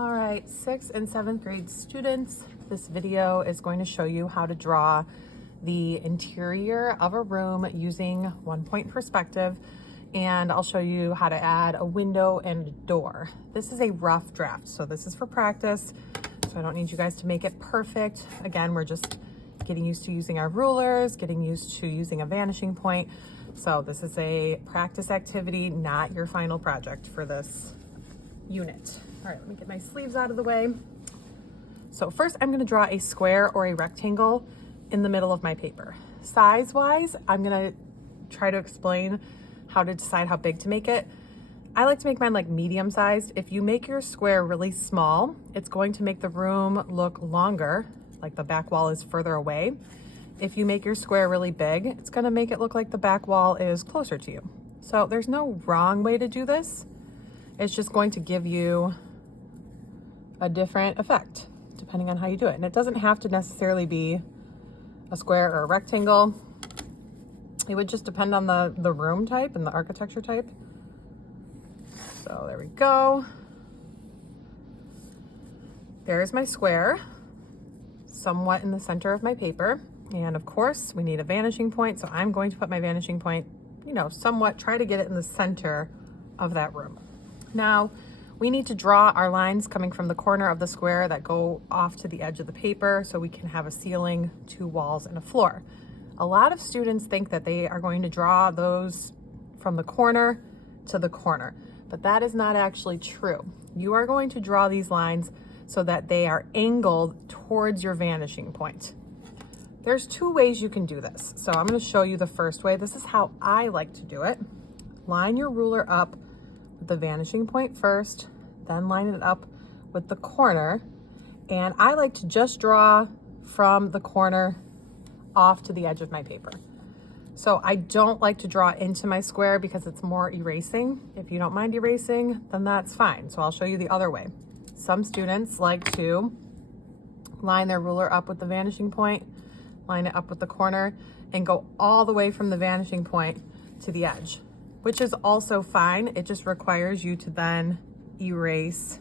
All right, 6th and 7th grade students, this video is going to show you how to draw the interior of a room using 1-point perspective, and I'll show you how to add a window and a door. This is a rough draft, so this is for practice, so I don't need you guys to make it perfect. Again, we're just getting used to using our rulers, getting used to using a vanishing point. So this is a practice activity, not your final project for this unit. All right, let me get my sleeves out of the way. So first I'm gonna draw a square or a rectangle in the middle of my paper. Size-wise, I'm gonna try to explain how to decide how big to make it. I like to make mine like medium-sized. If you make your square really small, it's going to make the room look longer, like the back wall is further away. If you make your square really big, it's gonna make it look like the back wall is closer to you. So there's no wrong way to do this. It's just going to give you a different effect depending on how you do it. And it doesn't have to necessarily be a square or a rectangle. It would just depend on the room type and the architecture type. So there we go. There's my square, somewhat in the center of my paper. And of course, we need a vanishing point. So I'm going to put my vanishing point, somewhat try to get it in the center of that room. Now, we need to draw our lines coming from the corner of the square that go off to the edge of the paper so we can have a ceiling, 2 walls, and a floor. A lot of students think that they are going to draw those from the corner to the corner, but that is not actually true. You are going to draw these lines so that they are angled towards your vanishing point. There's 2 ways you can do this. So I'm going to show you the first way. This is how I like to do it. Line your ruler up with the vanishing point first, then line it up with the corner. And I like to just draw from the corner off to the edge of my paper. So I don't like to draw into my square because it's more erasing. If you don't mind erasing, then that's fine. So I'll show you the other way. Some students like to line their ruler up with the vanishing point, line it up with the corner, and go all the way from the vanishing point to the edge, which is also fine. It just requires you to then erase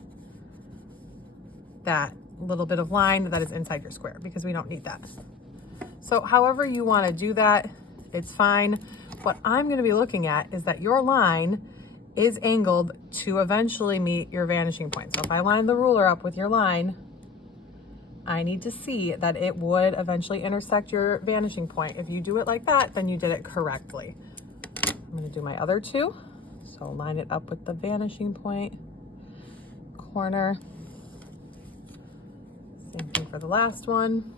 that little bit of line that is inside your square because we don't need that. So however you want to do that, it's fine. What I'm going to be looking at is that your line is angled to eventually meet your vanishing point. So if I line the ruler up with your line, I need to see that it would eventually intersect your vanishing point. If you do it like that, then you did it correctly. I'm going to do my other 2. So line it up with the vanishing point, corner. Same thing for the last one.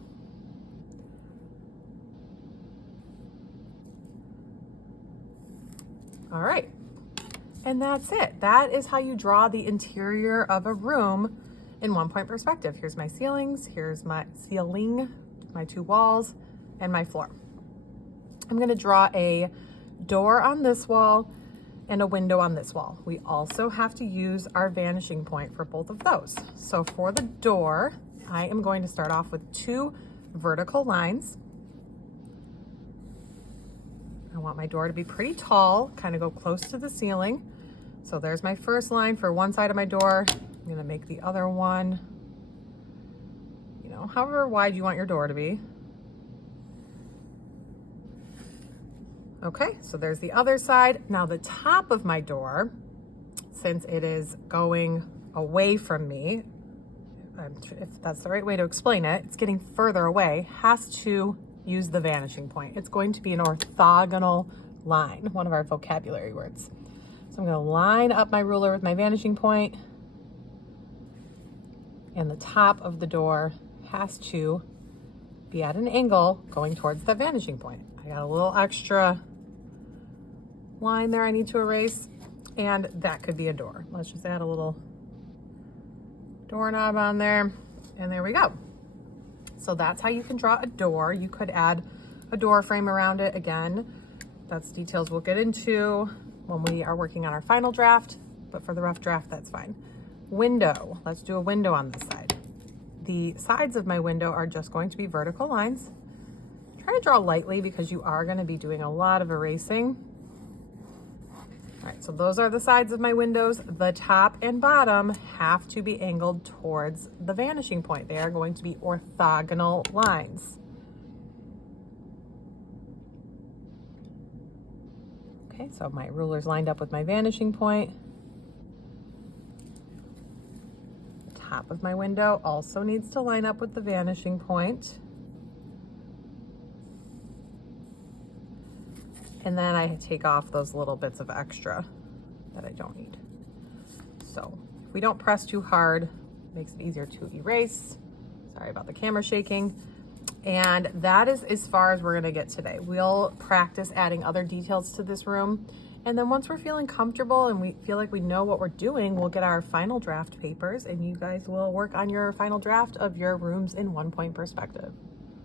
All right, and that's it. That is how you draw the interior of a room in 1-point perspective. Here's my ceilings, here's my ceiling, my 2 walls, and my floor. I'm gonna draw a door on this wall and a window on this wall. We also have to use our vanishing point for both of those. So for the door, I am going to start off with 2 vertical lines. I want my door to be pretty tall, kind of go close to the ceiling. So there's my first line for one side of my door. I'm gonna make the other one, however wide you want your door to be. Okay, so there's the other side. Now the top of my door, since it is going away from me, if that's the right way to explain it, it's getting further away, has to use the vanishing point. It's going to be an orthogonal line, one of our vocabulary words. So I'm going to line up my ruler with my vanishing point, and the top of the door has to be at an angle going towards the vanishing point. I got a little extra line there I need to erase, and that could be a door. Let's just add a little doorknob on there, and there we go. So that's how you can draw a door. You could add a door frame around it. Again, that's details we'll get into when we are working on our final draft, but for the rough draft, that's fine. Window, let's do a window on this side. The sides of my window are just going to be vertical lines. Try to draw lightly because you are going to be doing a lot of erasing. All right, so those are the sides of my windows. The top and bottom have to be angled towards the vanishing point. They are going to be orthogonal lines. Okay, so my ruler's lined up with my vanishing point. The top of my window also needs to line up with the vanishing point. And then I take off those little bits of extra that I don't need. So if we don't press too hard, it makes it easier to erase. Sorry about the camera shaking. And that is as far as we're gonna get today. We'll practice adding other details to this room. And then once we're feeling comfortable and we feel like we know what we're doing, we'll get our final draft papers and you guys will work on your final draft of your rooms in 1 point perspective.